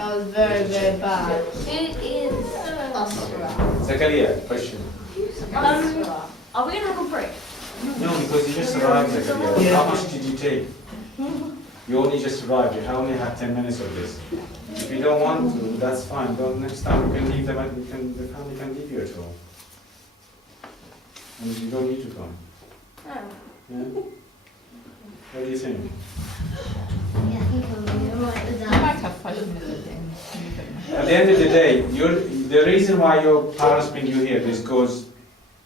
That was very, very bad. It is Asra. Zakaria, question. Are we going to have a break? No, because you just arrived, Zakaria. How much did you take? You only just arrived. You only had 10 minutes of this. If you don't want to, that's fine. Don't, next time you can leave them. The family can leave you at home. And you don't need to come. Oh. Yeah? What do you think? Yeah, I think I'm going to write it You down. might have 5 minutes then. At the end of the day, the reason why your parents bring you here is because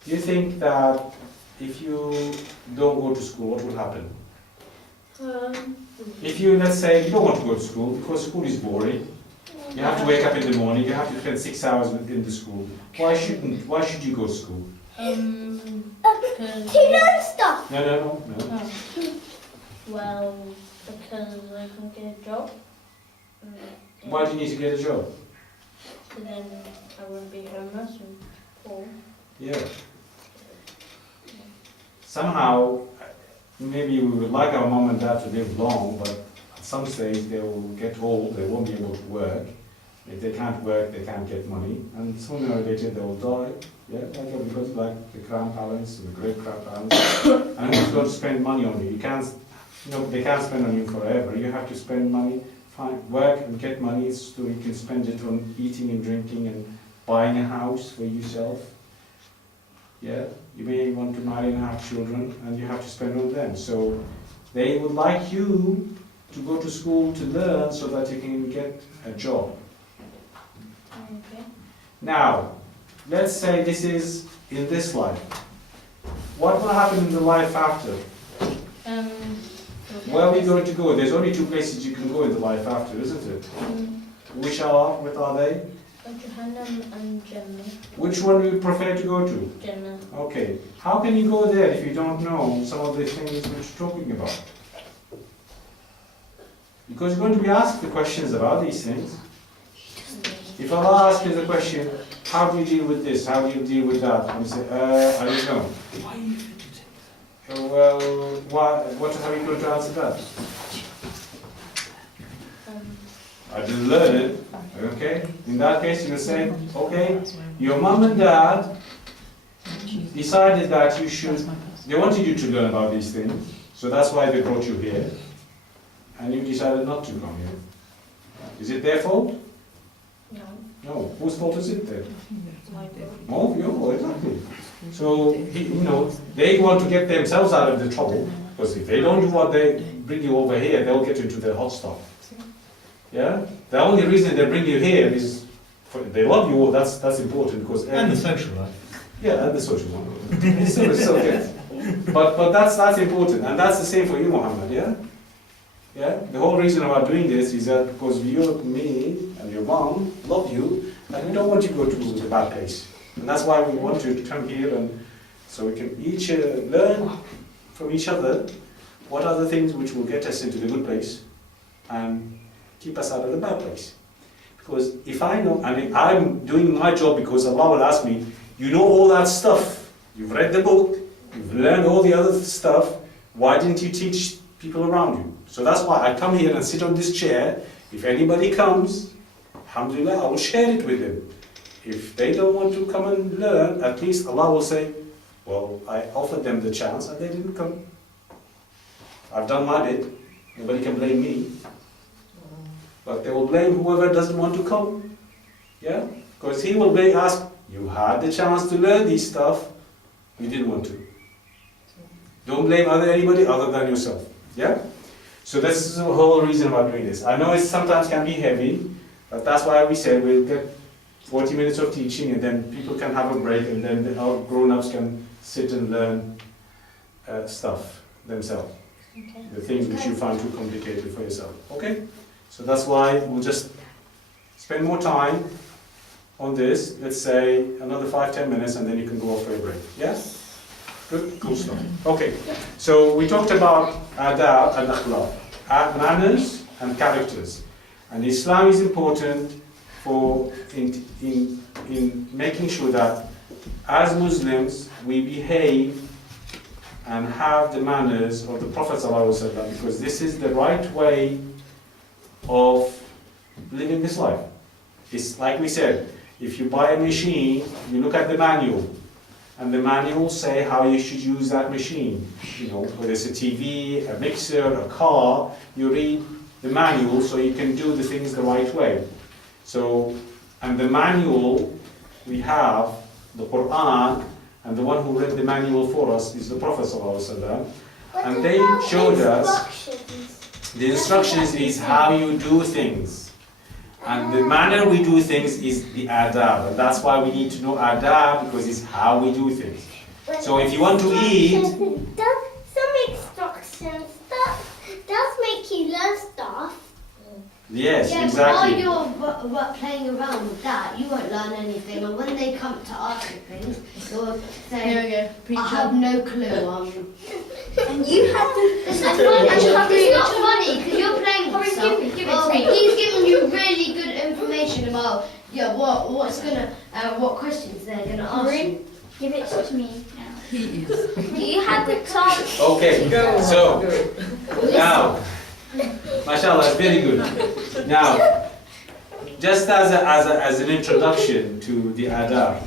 you think that if you don't go to school, what will happen? If you, let's say, you don't want to go to school because school is boring, you have to wake up in the morning, you have to spend 6 hours in the school. Why should you go to school? Because... He learns stuff. No. Oh. Well, because I can get a job. Why do you need to get a job? And then I wouldn't be homeless and poor. Yeah. Somehow, maybe we would like our mom and dad to live long, but at some stage they will get old, they won't be able to work. If they can't work, they can't get money, and sooner or later they will die. Yeah, because like the grandparents, the great grandparents, and who's going to spend money on you? You can't, they can't spend on you forever. You have to spend money, work and get money so you can spend it on eating and drinking and buying a house for yourself. Yeah, you may want to marry and have children, and you have to spend on them. So they would like you to go to school to learn so that you can get a job. Okay. Now, let's say this is in this life. What will happen in the life after? Where are we going to go? There's only 2 places you can go in the life after, isn't it? What are they? Jahannam and Jannah. Which one do you prefer to go to? Jannah. Okay. How can you go there if you don't know some of the things which you're talking about? Because you're going to be asked the questions about these things. If Allah asks you the question, how do you deal with this? How do you deal with that? And you say, I don't know. Well, what are you going to answer that? I didn't learn it. Okay? In that case, you say, okay, your mom and dad decided that you should, they wanted you to learn about these things, so that's why they brought you here, and you decided not to come here. Is it their fault? No. No. Whose fault is it then? My fault. Oh, your fault, exactly. So, they want to get themselves out of the trouble, because if they don't do what they bring you over here, they'll get into the hot stuff. Yeah? The only reason they bring you here is, they love you, that's important, because... And the social life. Yeah, and the social one. It's so good. But that's important, and that's the same for you, Muhammad, yeah? Yeah? The whole reason about doing this is that because you, me, and your mom love you, and we don't want you to go to the bad place. And that's why we want you to come here, and so we can each learn from each other what are the things which will get us into the good place and keep us out of the bad place. Because if I know, and I'm doing my job because Allah will ask me, you know all that stuff, you've read the book, you've learned all the other stuff, why didn't you teach people around you? So that's why I come here and sit on this chair. If anybody comes, alhamdulillah, I will share it with them. If they don't want to come and learn, at least Allah will say, well, I offered them the chance and they didn't come. I've done my bit, nobody can blame me. But they will blame whoever doesn't want to come. Yeah? Because he will ask, you had the chance to learn this stuff, you didn't want to. Don't blame anybody other than yourself. Yeah? So this is the whole reason about doing this. I know it sometimes can be heavy, but that's why we said we'll get 40 minutes of teaching and then people can have a break and then the grown-ups can sit and learn stuff themselves. Okay. The things which you find too complicated for yourself. Okay? So that's why we'll just spend more time on this. Let's say another 5-10 minutes and then you can go off for a break. Yes? Good? Cool stuff. Okay. So we talked about adab and akhlaq, manners and characters. And Islam is important for in making sure that as Muslims we behave and have the manners of the Prophet ﷺ, because this is the right way of living this life. It's like we said, if you buy a machine, you look at the manual, and the manual say how you should use that machine. You know, whether it's a TV, a mixer, a car, you read the manual so you can do the things the right way. So, and the manual, we have the Quran, and the one who read the manual for us is the Prophet ﷺ. And they showed us, the instructions is how you do things. And the manner we do things is the adab. And that's why we need to know adab, because it's how we do things. So if you want to eat... Some instructions does make you learn stuff. Yes, yeah, exactly. But while you're playing around with that, you won't learn anything. And when they come to ask you things, you'll Here we say, go. I have no clue. And you have to. It's not funny, it's not funny because you're playing with stuff. Give it Well, to me. he's giving you really good information about what questions they're gonna ask you. Give it to me now. He is. You have the task. Okay, so now, mashallah, very good. Now, just as an introduction to the adab,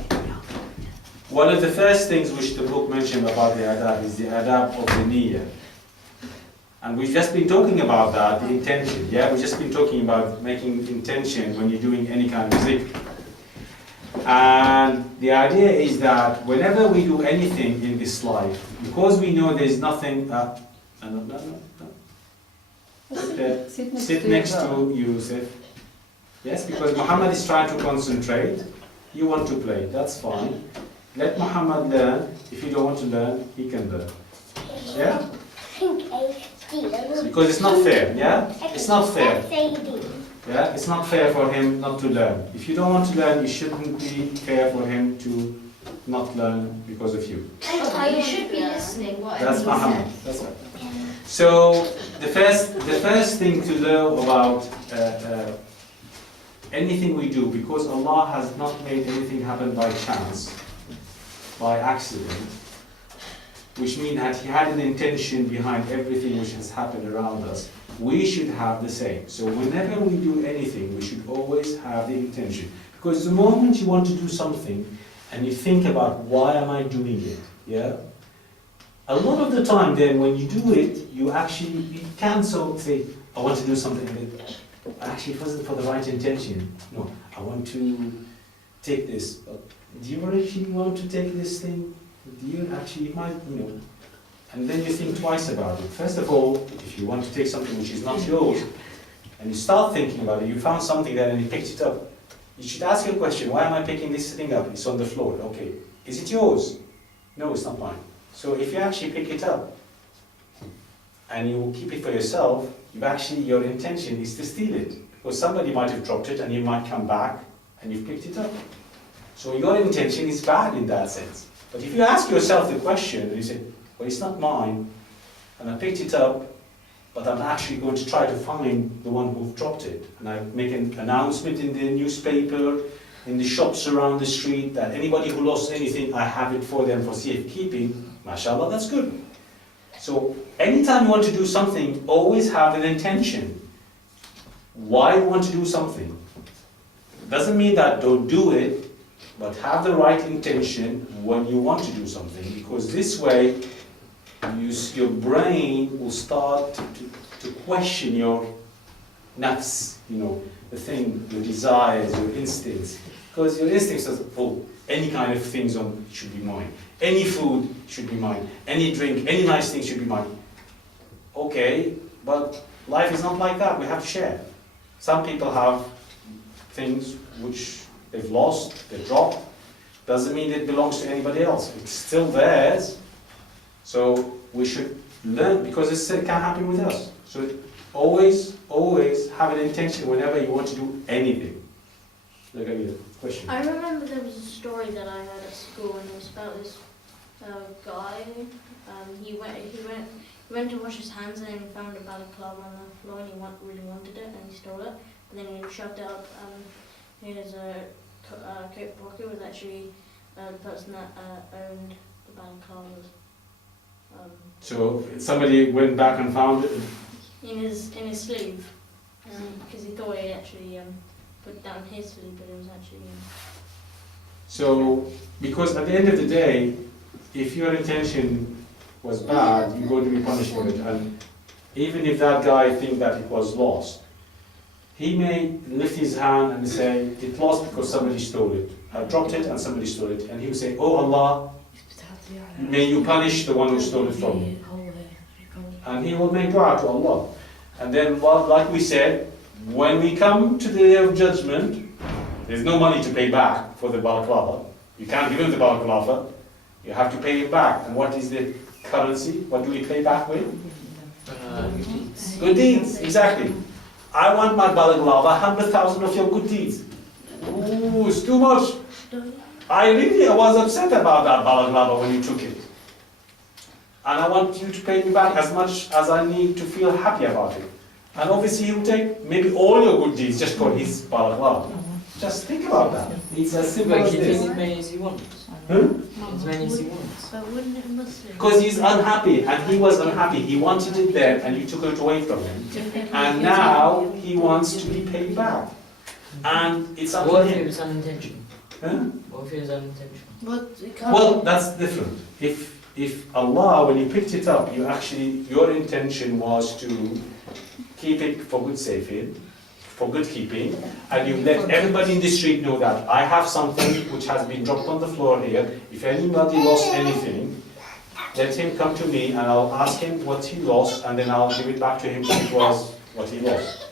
one of the first things which the book mentioned about the adab is the adab of the niyyah. And we've just been talking about that, the intention, yeah? We've just been talking about making intention when you're doing any kind of zikr. And the idea is that whenever we do anything in this life, because we know there's nothing... Sit next to you, Yusuf. Yes, because Muhammad is trying to concentrate. You want to play, that's fine. Let Muhammad learn. If you don't want to learn, he can learn. Yeah? Because it's not fair, yeah? It's not fair. Yeah? It's not fair for him not to learn. If you don't want to learn, it shouldn't be fair for him to not learn because of you. You should be listening. That's Muhammad. That's right. So the first thing to know about anything we do, because Allah has not made anything happen by chance, by accident, which means that He had an intention behind everything which has happened around us. We should have the same. So whenever we do anything, we should always have the intention. Because the moment you want to do something and you think about why am I doing it, yeah? A lot of the time then when you do it, you can't say, I want to do something that actually it wasn't for the right intention. No, I want to take this. But do you actually want to take this thing? Do you actually might, and then you think twice about it. First of all, if you want to take something which is not yours, and you start thinking about it, you found something there and you picked it up, you should ask your question, why am I picking this thing up? It's on the floor. Okay, is it yours? No, it's not mine. So if you actually pick it up, and you keep it for yourself, your intention is to steal it. Because somebody might have dropped it and you might come back and you've picked it up. So your intention is bad in that sense. But if you ask yourself the question, and you say, well, it's not mine, and I picked it up, but I'm actually going to try to find the one who dropped it. And I make an announcement in the newspaper, in the shops around the street, that anybody who lost anything, I have it for them for safekeeping. MashaAllah, that's good. So anytime you want to do something, always have an intention. Why you want to do something? Doesn't mean that don't do it, but have the right intention when you want to do something, because this way your brain will start to question your nafs, the thing, your desires, your instincts. Because your instincts says, oh, any kind of things should be mine. Any food should be mine. Any drink, any nice thing should be mine. Okay, but life is not like that. We have to share. Some people have things which they've lost, they dropped. Doesn't mean it belongs to anybody else. It's still theirs. So we should learn, because it can happen with us. So always have an intention whenever you want to do anything. Look at you. Question. I remember there was a story that I heard at school, and it was about this guy. He went to wash his hands, and then he found a balaclava on the floor, and he really wanted it, and he stole it. But then he shoved it up his coat pocket. Was actually the person that owned the balaclavas. So somebody went back and found it In his sleeve. because he thought he actually put down his food, but it was actually. So, because at the end of the day, if your intention was bad, you're going to be punished for it. And even if that guy think that it was lost, he may lift his hand and say, it lost because somebody stole it. I dropped it and somebody stole it. And he will say, oh Allah, may you punish the one who stole it from me. And he will make dua to Allah. And then, well, like we said, when we come to the day of judgment, there's no money to pay back for the balaclava. You can't give him the balaclava. You have to pay it back. And what is the currency? What do we pay back with? Good deeds, exactly. I want my balaclava, 100,000 of your good deeds. Ooh, it's too much. I was upset about that balaclava when you took it. And I want you to pay me back as much as I need to feel happy about it. And obviously he will take maybe all your good deeds just for his balaclava. Just think about that. It's as simple as this. As many as he wants. As many as he wants. But wouldn't it Muslim? Because he's unhappy, and he was unhappy. He wanted it there, and you took it away from him. And now he wants to be paid back. And it's up to What if it him. was unintentional? Huh? What if it was unintentional? But it can't. Well, that's different. If Allah, when you picked it up, your intention was to keep it for good safety, for good keeping, and you let everybody in the street know that I have something which has been dropped on the floor here. If anybody lost anything, let him come to me and I'll ask him what he lost, and then I'll give it back to him if it was what he lost.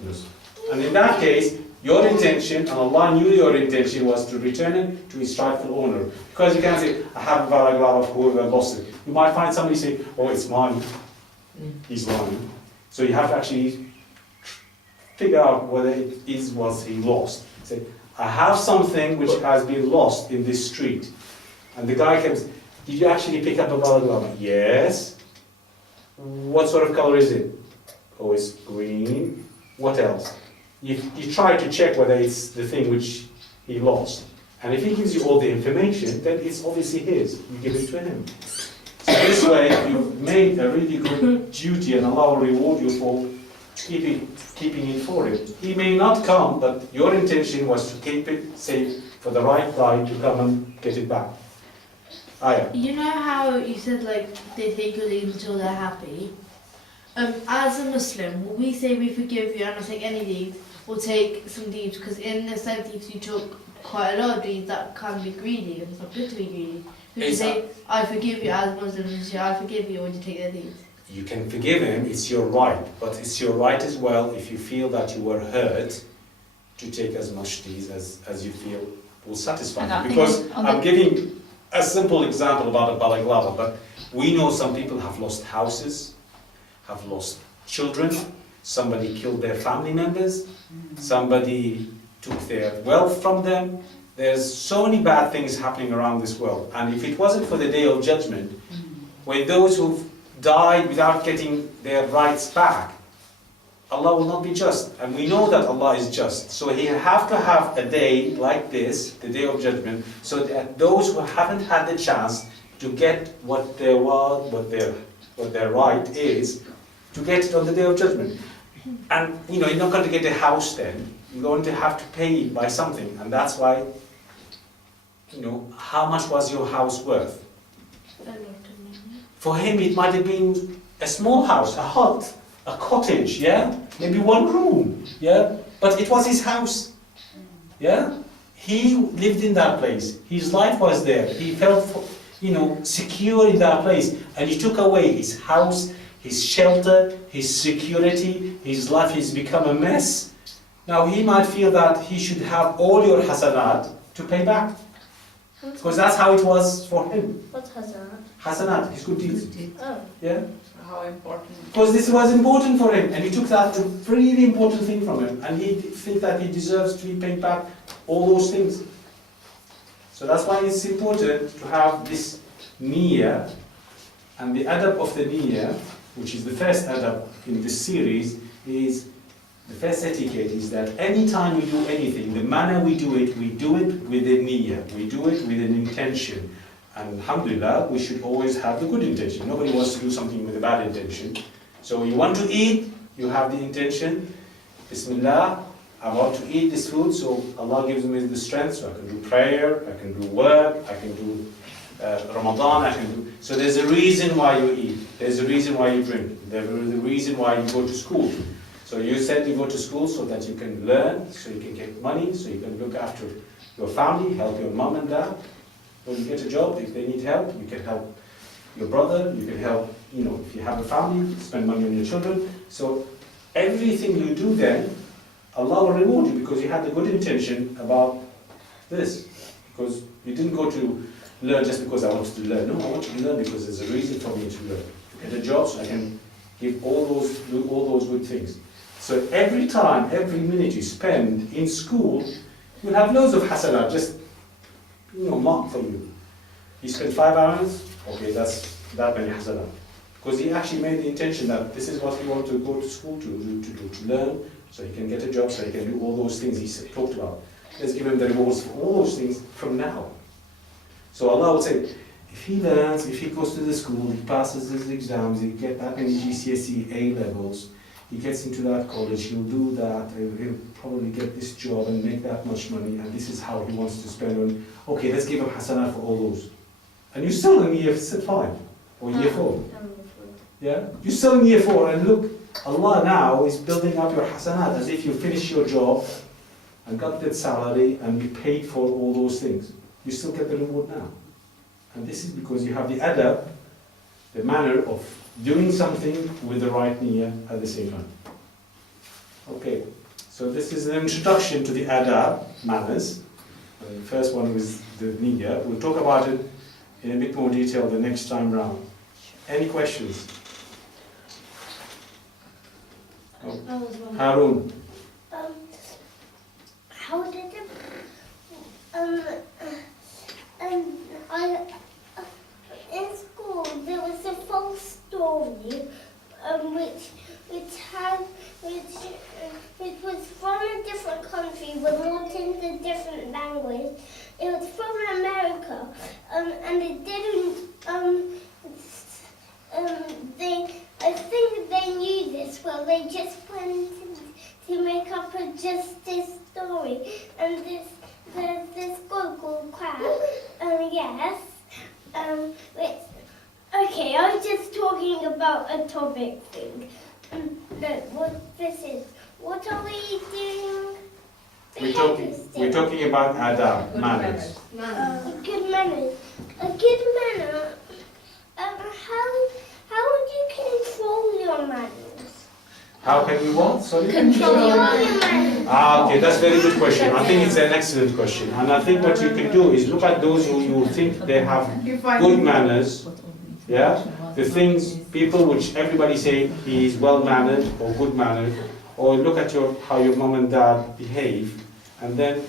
And in that case, your intention, and Allah knew your intention, was to return it to its rightful owner. Because you can't say, I have a balaclava of whoever lost it. You might find somebody say, oh, it's mine. He's lying. So you have to actually figure out whether it is what he lost. Say, I have something which has been lost in this street. And the guy comes, did you actually pick up a balaclava? Yes. What sort of color is it? Oh, it's green. What else? You try to check whether it's the thing which he lost. And if he gives you all the information, then it's obviously his. You give it to him. So this way, you've made a really good duty, and Allah will reward you for keeping it for him. He may not come, but your intention was to keep it safe for the right guy to come and get it back. Aya. You know how you said like they take your leave until they're happy? As a Muslim, will we say we forgive you and not take any deeds, or take some deeds? Because in the 70s you took quite a lot of deeds that can be greedy, and it's not good to be greedy. Would you say, I forgive you as Muslims, would you say, I forgive you, or would you take their deeds? You can forgive him, it's your right, but it's your right as well if you feel that you were hurt to take as much deeds as you feel will satisfy you. Because I'm giving a simple example about a balaclava, but we know some people have lost houses, have lost children, somebody killed their family members, somebody took their wealth from them. There's so many bad things happening around this world. And if it wasn't for the day of judgment, when those who've died without getting their rights back, Allah will not be just. And we know that Allah is just. So He have to have a day like this, the day of judgment, so that those who haven't had the chance to get what their right is, to get it on the day of judgment. And you're not going to get a house then. You're going to have to pay by something. And that's why, how much was your house worth? For him, it might have been a small house, a hut, a cottage, yeah? Maybe one room, yeah? But it was his house, yeah? He lived in that place. His life was there. He felt, secure in that place. And you took away his house, his shelter, his security, his life has become a mess. Now he might feel that he should have all your hasanat to pay back. Because that's how it was for him. What's hasanat? Hasanat, his good deeds. Oh. Yeah? How important? Because this was important for him, and he took that a really important thing from him, and he thinks that he deserves to be paid back all those things. So that's why it's important to have this niyyah, and the adab of the niyyah, which is the first adab in this series, is the first etiquette is that anytime we do anything, the manner we do it with a niyyah, we do it with an intention. And alhamdulillah, we should always have the good intention. Nobody wants to do something with a bad intention. So you want to eat, you have the intention. Bismillah, I want to eat this food, so Allah gives me the strength, so I can do prayer, I can do work, I can do Ramadan, I can do... So there's a reason why you eat, there's a reason why you drink, there's a reason why you go to school. So you said you go to school so that you can learn, so you can get money, so you can look after your family, help your mom and dad. When you get a job, if they need help, you can help your brother, you can help, if you have a family, spend money on your children. So everything you do then, Allah will reward you because you had a good intention about this. Because you didn't go to learn just because I wanted to learn. No, I wanted to learn because there's a reason for me to learn. To get a job so I can do all those good things. So every time, every minute you spend in school, you'll have loads of hasanat, just marked for you. You spend 5 hours, okay, that's that many hasanat. Because he actually made the intention that this is what he wanted to go to school to learn, so he can get a job, so he can do all those things he talked about. Let's give him the rewards for all those things from now. So Allah will say, if he learns, if he goes to the school, he passes his exams, he gets that many GCSE A levels, he gets into that college, he'll do that, he'll probably get this job and make that much money, and this is how he wants to spend on. Okay, let's give him hasanah for all those. And you're still in year 5 or year 4. Yeah? You're still in year 4, and look, Allah now is building up your hasanat as if you finished your job and got that salary and you paid for all those things. You still get the reward now. And this is because you have the adab, the manner of doing something with the right niyyah at the same time. Okay, so this is an introduction to the adab, manners. The first one was the niyyah. We'll talk about it in a bit more detail the next time round. Any questions? Oh. Harun. How did it? In school there was a false story, which was from a different country, but not in a different language. It was from America, and it didn't. I think they knew this well. They just went to make up a justice story, and this girl called Crab. Yes. Okay, I was just talking about a topic thing. Look, what this is. What are we doing? We're talking about adab, manners. Good manners. A good manner. How would you control your manners? How can we what? Sorry? Control your manners. Okay, that's a very good question. I think it's an excellent question. And I think what you can do is look at those who you think they have good manners. Yeah? The things, people which everybody say he is well-mannered or good-mannered, or look at how your mom and dad behave, and then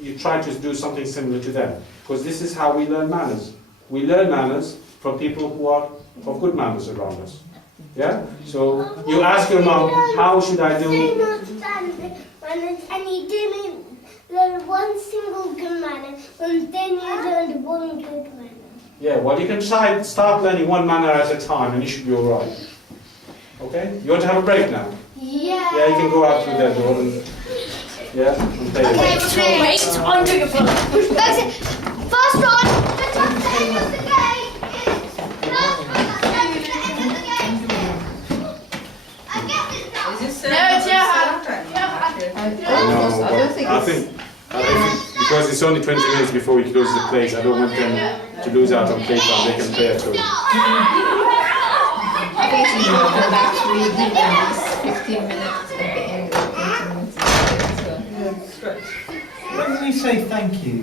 you try to do something similar to them. Because this is how we learn manners. We learn manners from people who are of good manners around us. Yeah? So you ask your mom, how should I do? And you didn't learn one single good manner, and then you learned one good manner. Yeah, well you can start learning one manner at a time and you should be alright. Okay? You want to have a break now? Yeah. Yeah, you can go out through that door and and play. Okay, Wait, I'm doing it for okay. First one, the top end of the gate is first one that's at the end of the gate. I guess it's not. Is this No, it's I think because it's only 20 minutes before we close the place, I don't want them to lose out on playtime. They can play at home. I think you know that actually give them 15 minutes at the end of 20 minutes. So. When we say thank you